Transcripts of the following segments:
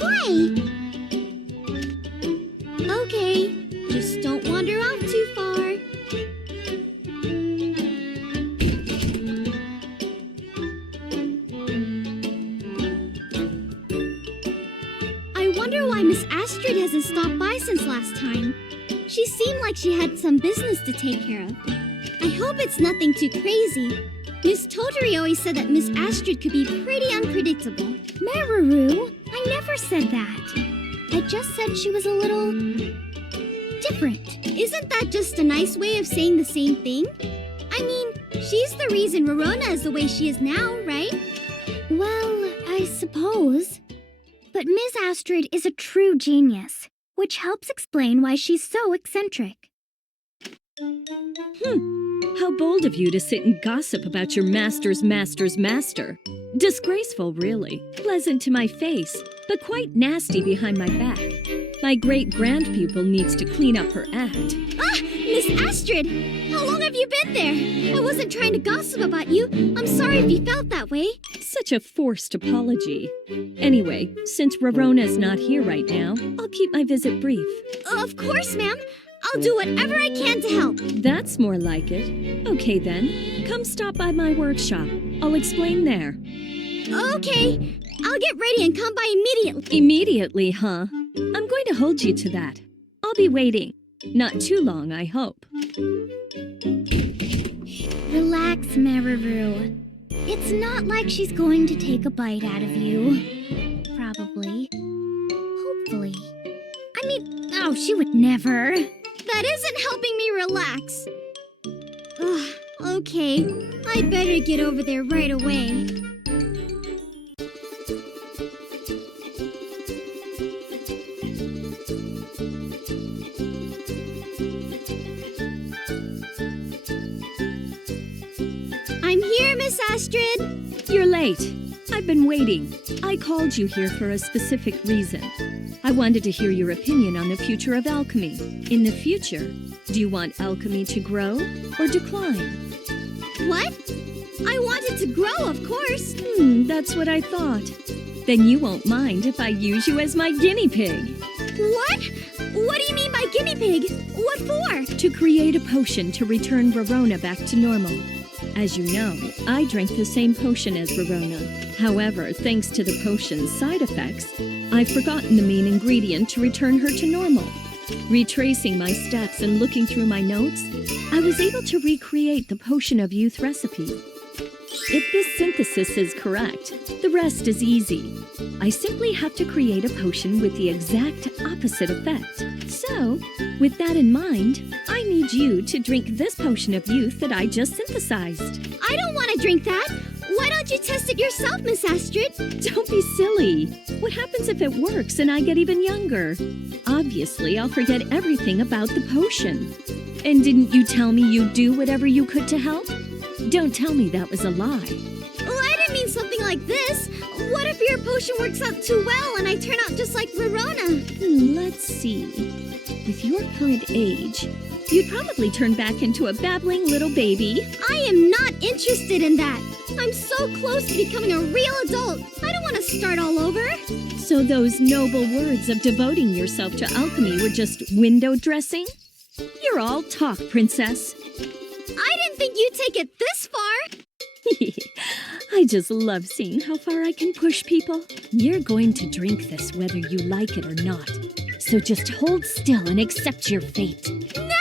play. Okay, just don't wander off too far. I wonder why Miss Astrid hasn't stopped by since last time. She seemed like she had some business to take care of. I hope it's nothing too crazy. Miss Toturi always said that Miss Astrid could be pretty unpredictable. Meruru, I never said that. I just said she was a little different. Isn't that just a nice way of saying the same thing? I mean, she's the reason Rorona is the way she is now, right? Well, I suppose. But Miss Astrid is a true genius, which helps explain why she's so eccentric. How bold of you to sit and gossip about your master's master's master. Disgraceful, really. Pleasant to my face, but quite nasty behind my back. My great-grandpupil needs to clean up her act. Ah! Miss Astrid! How long have you been there? I wasn't trying to gossip about you. I'm sorry if you felt that way. Such a forced apology. Anyway, since Rorona's not here right now, I'll keep my visit brief. Of course, ma'am. I'll do whatever I can to help. That's more like it. Okay then, come stop by my workshop. I'll explain there. Okay, I'll get ready and come by immediately. Immediately, huh? I'm going to hold you to that. I'll be waiting. Not too long, I hope. Relax, Meruru. It's not like she's going to take a bite out of you. Probably. Hopefully. I mean, oh, she would never. That isn't helping me relax. Ugh, okay, I'd better get over there right away. I'm here, Miss Astrid. You're late. I've been waiting. I called you here for a specific reason. I wanted to hear your opinion on the future of alchemy. In the future, do you want alchemy to grow or decline? What? I want it to grow, of course. That's what I thought. Then you won't mind if I use you as my guinea pig. What? What do you mean by guinea pig? What for? To create a potion to return Rorona back to normal. As you know, I drank the same potion as Rorona. However, thanks to the potion's side effects, I've forgotten the main ingredient to return her to normal. Retracing my steps and looking through my notes, I was able to recreate the potion of youth recipe. If this synthesis is correct, the rest is easy. I simply have to create a potion with the exact opposite effect. So, with that in mind, I need you to drink this potion of youth that I just synthesized. I don't want to drink that. Why don't you test it yourself, Miss Astrid? Don't be silly. What happens if it works and I get even younger? Obviously, I'll forget everything about the potion. And didn't you tell me you'd do whatever you could to help? Don't tell me that was a lie. Well, I didn't mean something like this. What if your potion works out too well and I turn out just like Rorona? Let's see. With your current age, you'd probably turn back into a babbling little baby. I am not interested in that. I'm so close to becoming a real adult. I don't want to start all over. So those noble words of devoting yourself to alchemy were just window dressing? You're all talk, princess. I didn't think you'd take it this far. I just love seeing how far I can push people. You're going to drink this whether you like it or not. So just hold still and accept your fate. No!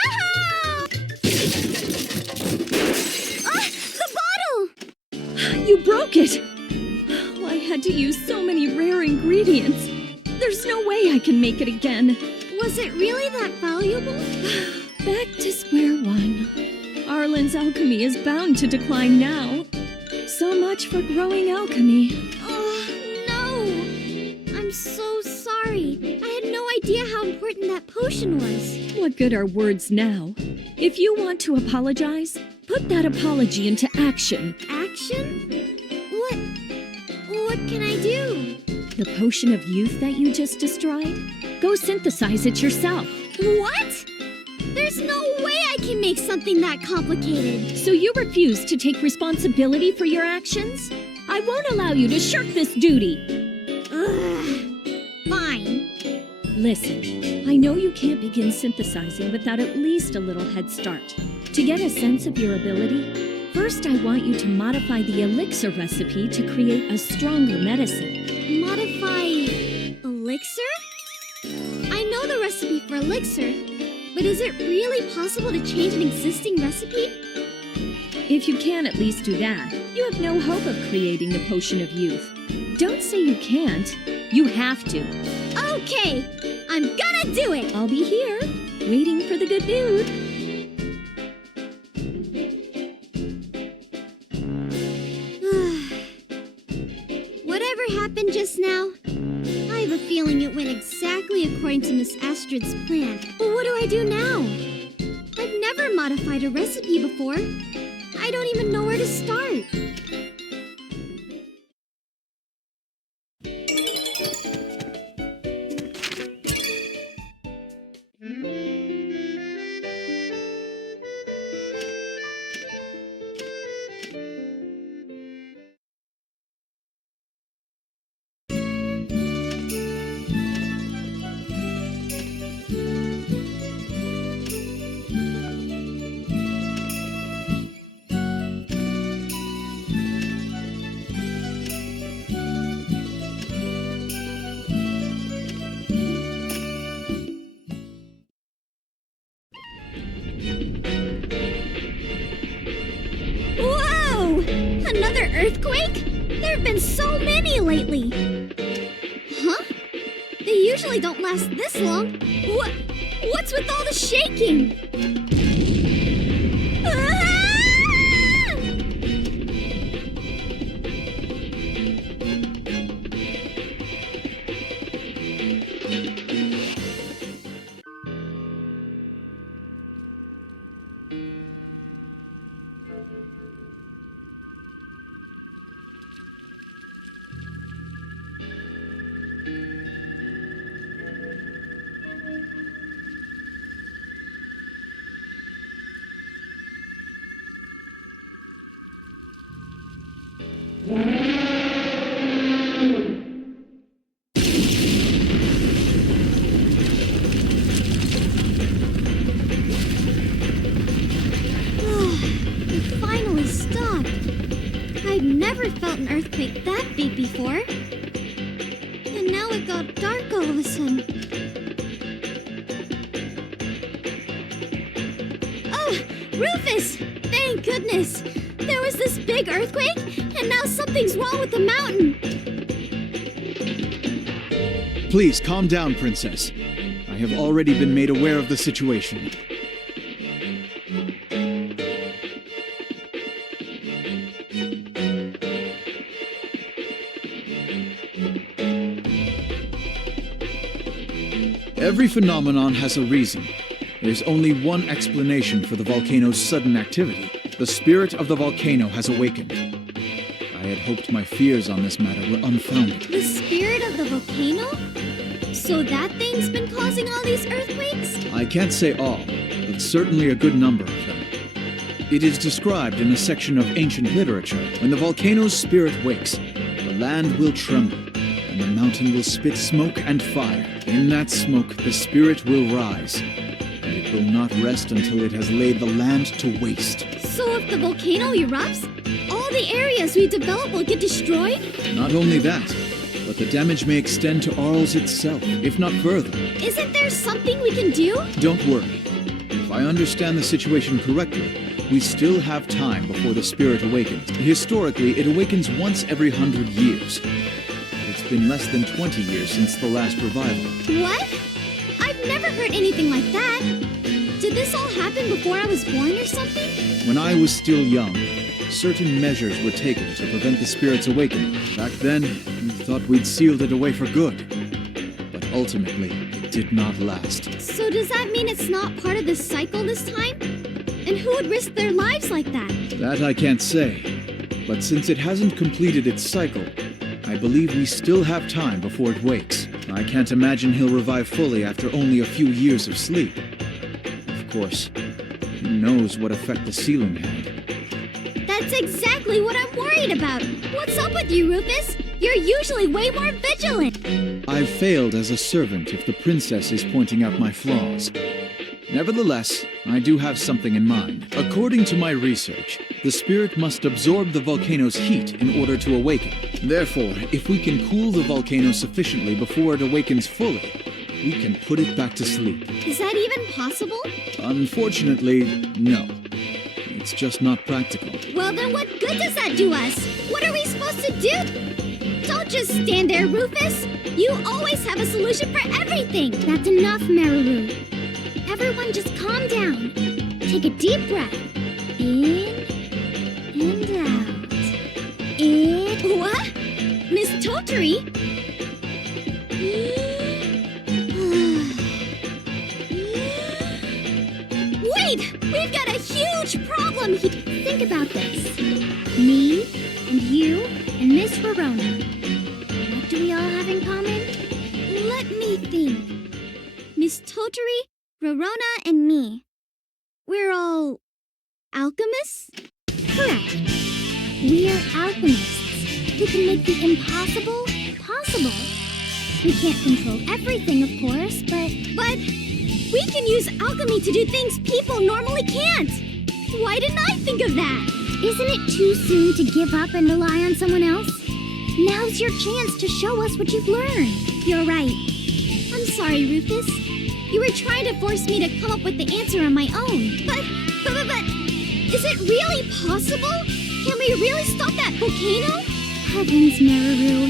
The bottle! You broke it! Oh, I had to use so many rare ingredients. There's no way I can make it again. Was it really that valuable? Back to square one. Arlen's alchemy is bound to decline now. So much for growing alchemy. Oh, no! I'm so sorry. I had no idea how important that potion was. What good are words now? If you want to apologize, put that apology into action. Action? What can I do? The potion of youth that you just destroyed? Go synthesize it yourself. What? There's no way I can make something that complicated. So you refuse to take responsibility for your actions? I won't allow you to shirk this duty. Ugh. Listen, I know you can't begin synthesizing without at least a little head start. To get a sense of your ability, first I want you to modify the elixir recipe to create a stronger medicine. Modify elixir? I know the recipe for elixir, but is it really possible to change an existing recipe? If you can at least do that, you have no hope of creating the potion of youth. Don't say you can't. You have to. Okay, I'm gonna do it! I'll be here, waiting for the good dude. Whatever happened just now, I have a feeling it went exactly according to Miss Astrid's plan. But what do I do now? I've never modified a recipe before. I don't even know where to start. Whoa! Another earthquake? There have been so many lately. Huh? They usually don't last this long. What's with all the shaking? Ah! It finally stopped. I've never felt an earthquake that big before. And now it got dark all of a sudden. Oh, Rufus! Thank goodness! There was this big earthquake, and now something's wrong with the mountain. Please, calm down, Princess. I have already been made aware of the situation. Every phenomenon has a reason. There's only one explanation for the volcano's sudden activity. The spirit of the volcano has awakened. I had hoped my fears on this matter were unfounded. The spirit of the volcano? So that thing's been causing all these earthquakes? I can't say all, but certainly a good number of them. It is described in a section of ancient literature. When the volcano's spirit wakes, the land will tremble, and the mountain will spit smoke and fire. In that smoke, the spirit will rise, and it will not rest until it has laid the land to waste. So if the volcano erupts, all the areas we develop will get destroyed? Not only that, but the damage may extend to Arles itself, if not further. Isn't there something we can do? Don't worry. If I understand the situation correctly, we still have time before the spirit awakens. Historically, it awakens once every 100 years. But it's been less than 20 years since the last revival. What? I've never heard anything like that. Did this all happen before I was born or something? When I was still young, certain measures were taken to prevent the spirit's awakening. Back then, we thought we'd sealed it away for good. But ultimately, it did not last. So does that mean it's not part of this cycle this time? And who would risk their lives like that? That I can't say. But since it hasn't completed its cycle, I believe we still have time before it wakes. I can't imagine he'll revive fully after only a few years of sleep. Of course, who knows what effect the sealing had. That's exactly what I'm worried about. What's up with you, Rufus? You're usually way more vigilant. I've failed as a servant if the princess is pointing out my flaws. Nevertheless, I do have something in mind. According to my research, the spirit must absorb the volcano's heat in order to awaken. Therefore, if we can cool the volcano sufficiently before it awakens fully, we can put it back to sleep. Is that even possible? Unfortunately, no. It's just not practical. Well, then what good does that do us? What are we supposed to do? Don't just stand there, Rufus. You always have a solution for everything. That's enough, Meruru. Everyone just calm down. Take a deep breath. In and out. In. What? Miss Toturi? Wait! We've got a huge problem here. Think about this. Me, and you, and Miss Rorona. What do we all have in common? Let me think. Miss Toturi, Rorona, and me. We're all alchemists? Correct. We're alchemists who can make the impossible possible. We can't control everything, of course, but we can use alchemy to do things people normally can't. Why didn't I think of that? Isn't it too soon to give up and rely on someone else? Now's your chance to show us what you've learned. You're right. I'm sorry, Rufus. You were trying to force me to come up with the answer on my own. But, is it really possible? Can we really stop that volcano? Heavens, Meruru.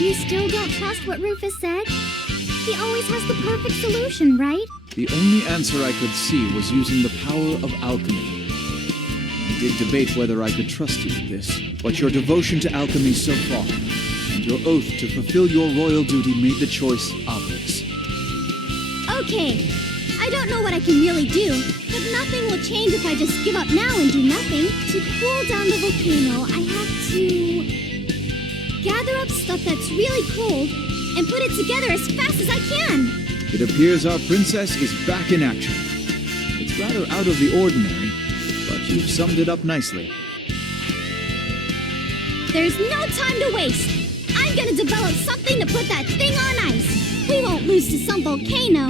You still don't trust what Rufus said? He always has the perfect solution, right? The only answer I could see was using the power of alchemy. I did debate whether I could trust you with this, but your devotion to alchemy so far, and your oath to fulfill your royal duty made the choice obvious. Okay, I don't know what I can really do, but nothing will change if I just give up now and do nothing. To cool down the volcano, I have to gather up stuff that's really cold and put it together as fast as I can. It appears our princess is back in action. It's rather out of the ordinary, but you've summed it up nicely. There's no time to waste. I'm gonna develop something to put that thing on ice. We won't lose to some volcano.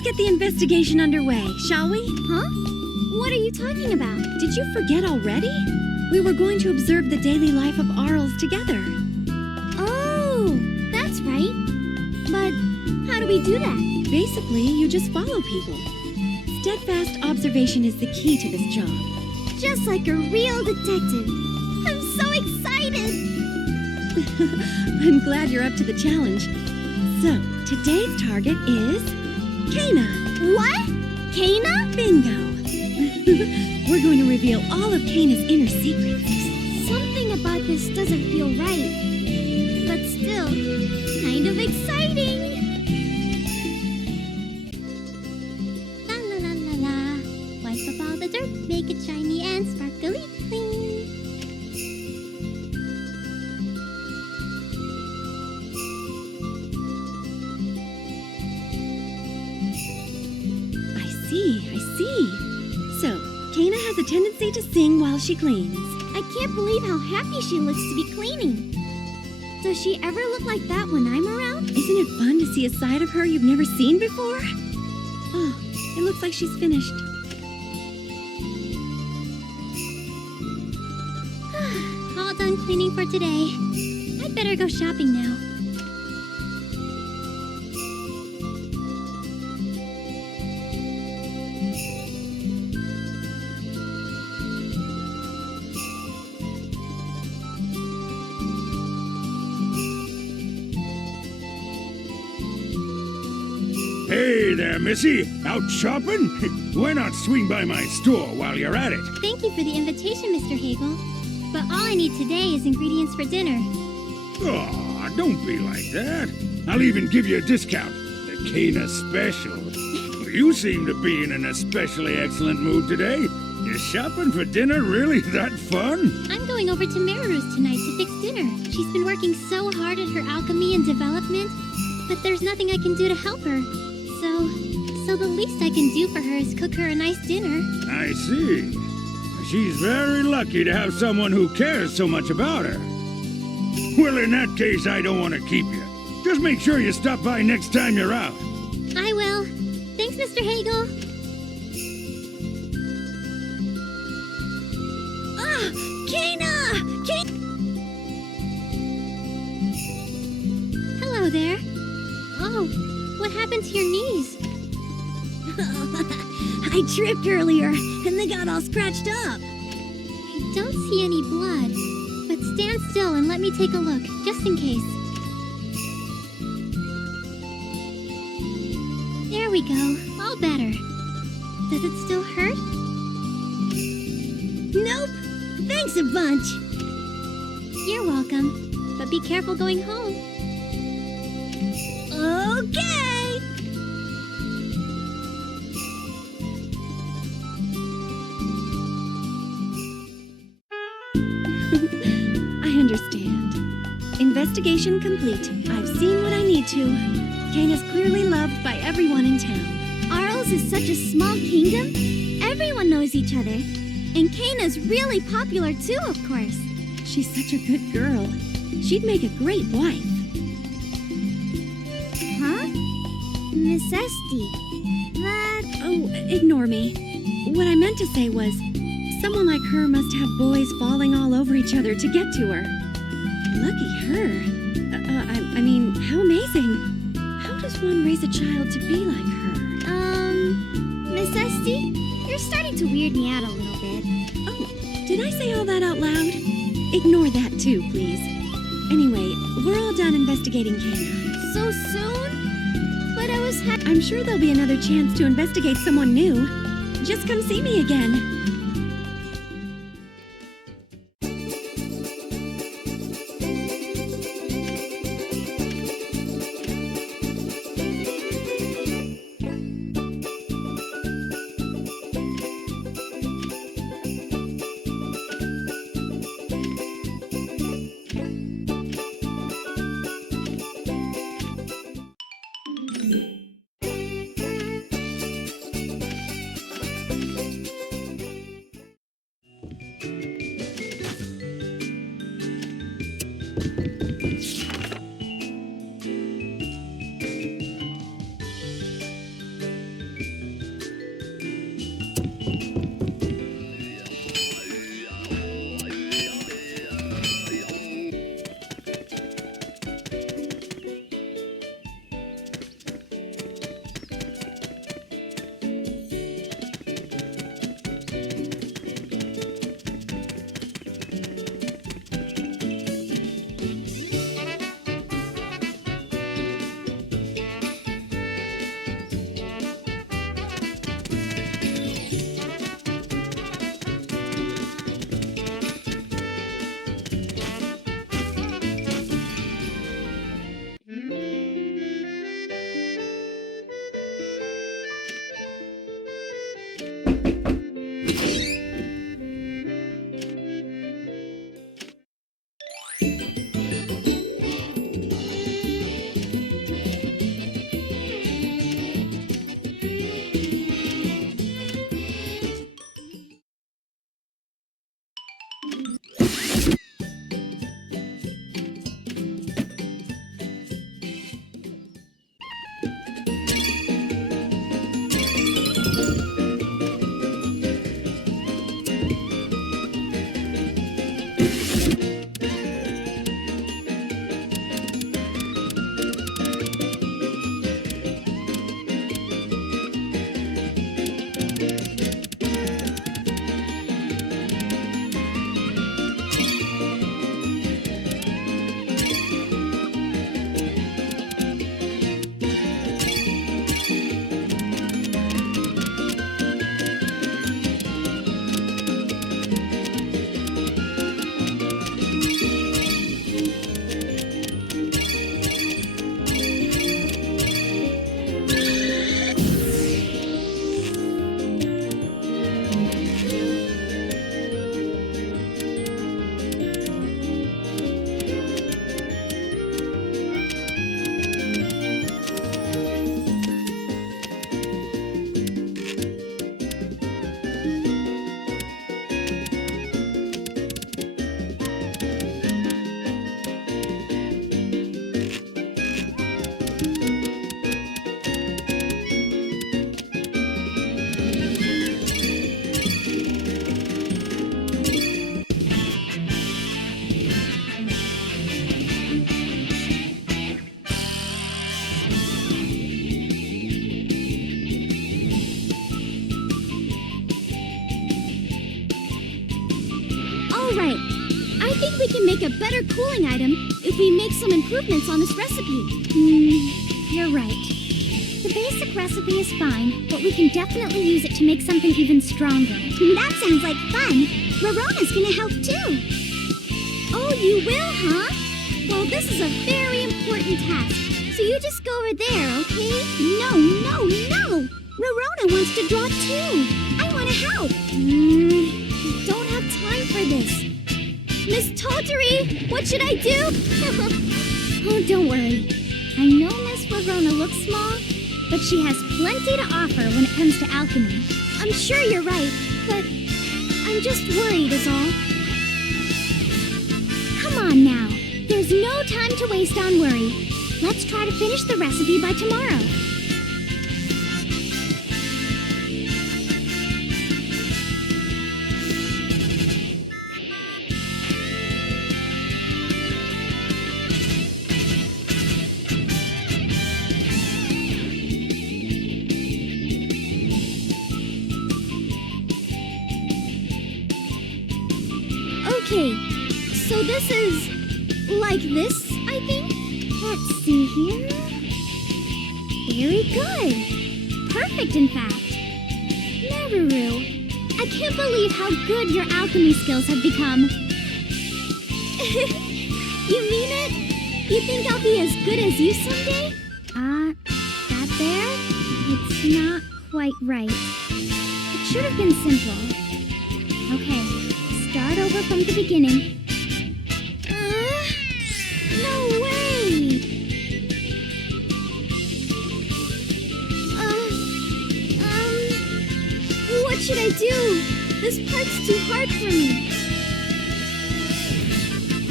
Let's get the investigation underway, shall we? Huh? What are you talking about? Did you forget already? We were going to observe the daily life of Arls together. Oh, that's right. But how do we do that? Basically, you just follow people. Steadfast observation is the key to this job. Just like a real detective. I'm so excited! I'm glad you're up to the challenge. So, today's target is Kana. What? Kana? Bingo. We're going to reveal all of Kana's inner secrets. Something about this doesn't feel right. But still, kind of exciting. La la la la la. Wipe up all the dirt, make it shiny and sparkly clean. I see. So, Kana has a tendency to sing while she cleans. I can't believe how happy she looks to be cleaning. Does she ever look like that when I'm around? Isn't it fun to see a side of her you've never seen before? Oh, it looks like she's finished. All done cleaning for today. I'd better go shopping now. Hey there, Missy. Out shopping? Why not swing by my store while you're at it? Thank you for the invitation, Mr. Hagel. But all I need today is ingredients for dinner. Aw, don't be like that. I'll even give you a discount. The Kana Special. You seem to be in an especially excellent mood today. Is shopping for dinner really that fun? I'm going over to Meruru's tonight to fix dinner. She's been working so hard at her alchemy and development, but there's nothing I can do to help her. So the least I can do for her is cook her a nice dinner. I see. She's very lucky to have someone who cares so much about her. Well, in that case, I don't want to keep you. Just make sure you stop by next time you're out. I will. Thanks, Mr. Hagel. Ah! Kana! Hello there. Oh, what happened to your knees? I tripped earlier, and they got all scratched up. I don't see any blood, but stand still and let me take a look, just in case. There we go, all better. Does it still hurt? Nope. Thanks a bunch. You're welcome, but be careful going home. Okay. I understand. Investigation complete. I've seen what I need to. Kana's clearly loved by everyone in town. Arles is such a small kingdom. Everyone knows each other. And Kana's really popular too, of course. She's such a good girl. She'd make a great wife. Huh? Miss Esty. That... Oh, ignore me. What I meant to say was, someone like her must have boys falling all over each other to get to her. Lucky her. I mean, how amazing. How does one raise a child to be like her? Miss Esty, you're starting to weird me out a little bit. Oh, did I say all that out loud? Ignore that too, please. Anyway, we're all done investigating Kana. So soon? But I was I'm sure there'll be another chance to investigate someone new. Just come see me again. Alright, I think we can make a better cooling item if we make some improvements on this recipe. You're right. The basic recipe is fine, but we can definitely use it to make something even stronger. That sounds like fun. Rorona's gonna help too. Oh, you will, huh? Well, this is a very important task, so you just go over there, okay? No! Rorona wants to draw too. I want to help. Don't have time for this. Miss Tottery, what should I do? Oh, don't worry. I know Miss Rorona looks small, but she has plenty to offer when it comes to alchemy. I'm sure you're right, but I'm just worried is all. Come on now. There's no time to waste on worry. Let's try to finish the recipe by tomorrow. Okay, so this is like this, I think? Let's see here. Very good. Perfect, in fact. Meruru, I can't believe how good your alchemy skills have become. You mean it? You think I'll be as good as you someday? That there? It's not quite right. It should have been simple. Okay, start over from the beginning. No way! What should I do? This part's too hard for me.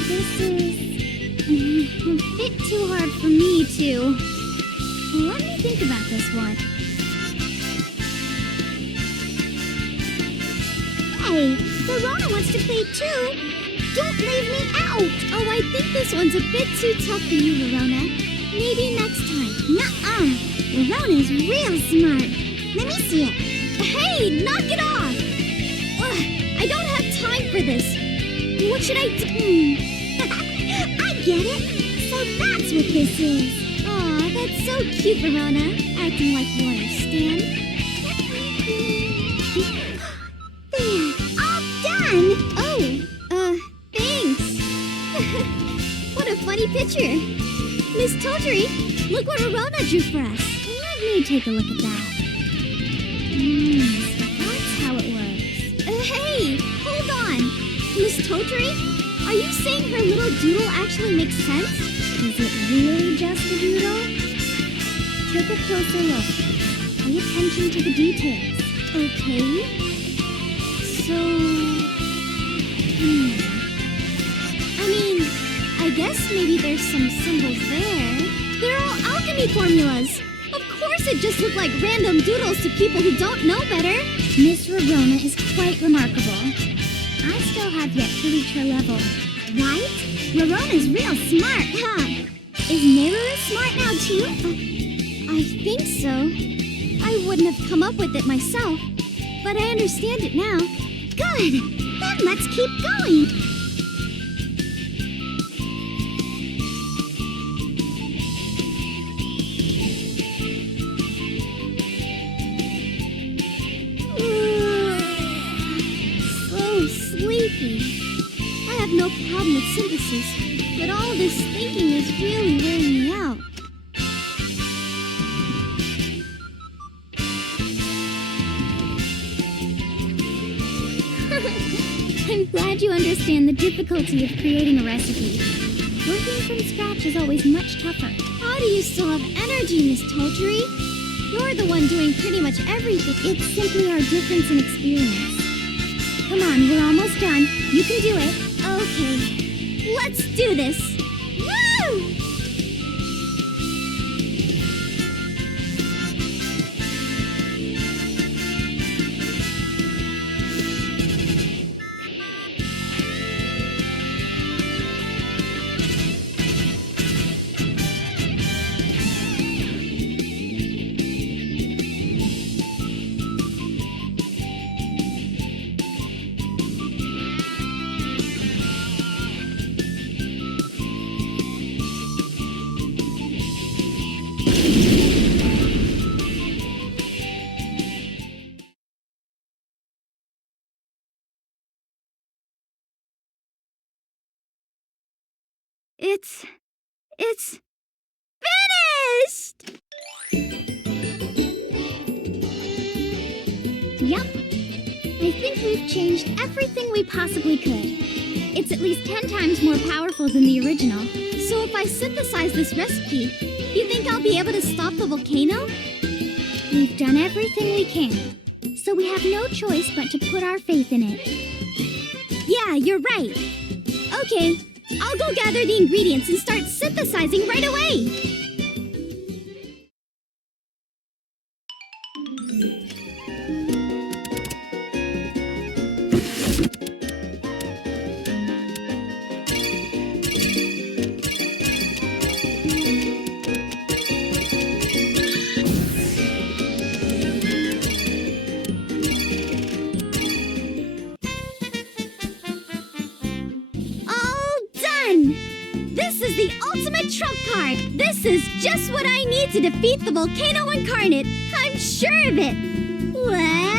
This is a bit too hard for me, too. Let me think about this one. Hey, Rorona wants to play too. Don't leave me out! Oh, I think this one's a bit too tough for you, Rorona. Maybe next time. Nuh-uh. Rorona's real smart. Let me see it. Hey, knock it off! Ugh, I don't have time for this. What should I do? I get it. So that's what this is. Aw, that's so cute, Rorona. Acting like you understand. There, all done! Oh, thanks. What a funny picture. Miss Tottery, look what Rorona drew for us. Let me take a look at that. So that's how it works. Hey, hold on. Miss Tottery, are you saying her little doodle actually makes sense? Is it really just a doodle? Take a closer look. Pay attention to the details. Okay. So... There's some symbols there. They're all alchemy formulas. Of course it just looked like random doodles to people who don't know better. Miss Rorona is quite remarkable. I still have yet to reach her level. Right? Rorona's real smart, huh? Is Meruru smart now too? I think so. I wouldn't have come up with it myself, but I understand it now. Good! Then let's keep going! So sleepy. I have no problem with synthesis, but all this thinking is really wearing me out. I'm glad you understand the difficulty of creating a recipe. Working from scratch is always much tougher. How do you still have energy, Miss Tolchery? You're the one doing pretty much everything. It's simply our difference in experience. Come on, we're almost done. You can do it. Okay, let's do this. Woo! It's finished! Yep. I think we've changed everything we possibly could. It's at least 10 times more powerful than the original. So if I synthesize this recipe, you think I'll be able to stop the volcano? We've done everything we can, so we have no choice but to put our faith in it. Yeah, you're right. Okay, I'll go gather the ingredients and start synthesizing right away. This is the ultimate trump card! This is just what I need to defeat the Volcano Incarnate! I'm sure of it! Well...